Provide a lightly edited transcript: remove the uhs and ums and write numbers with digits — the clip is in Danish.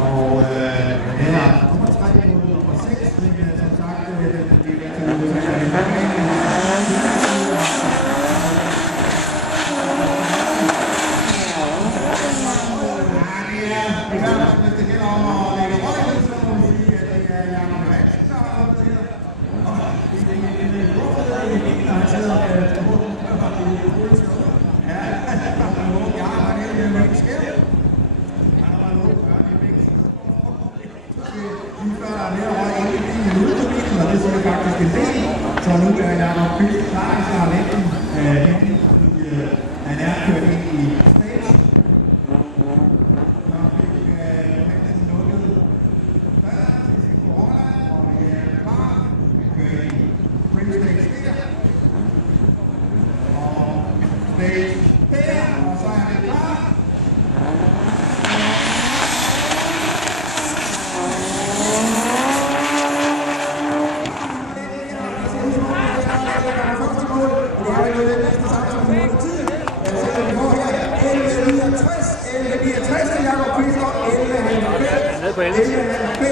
Og her kommer 3 mod nummer 6, men som sagt, det bliver til i hvert fald, hvis det gælder om at lægge røg, så må man sige, at det er Jakob Johansen, der har været til. Og det er en gruppe, der har taget ja, jeg har været helt med skæv. Han har været noget før, det er begge. Lige før der er mere røg ind i bilen ude på bilen, og det siger faktisk en del. Så nu er Jakob Pyt klar til at vente, fordi han er kørt ind i stage. Og så er han klar. På 11.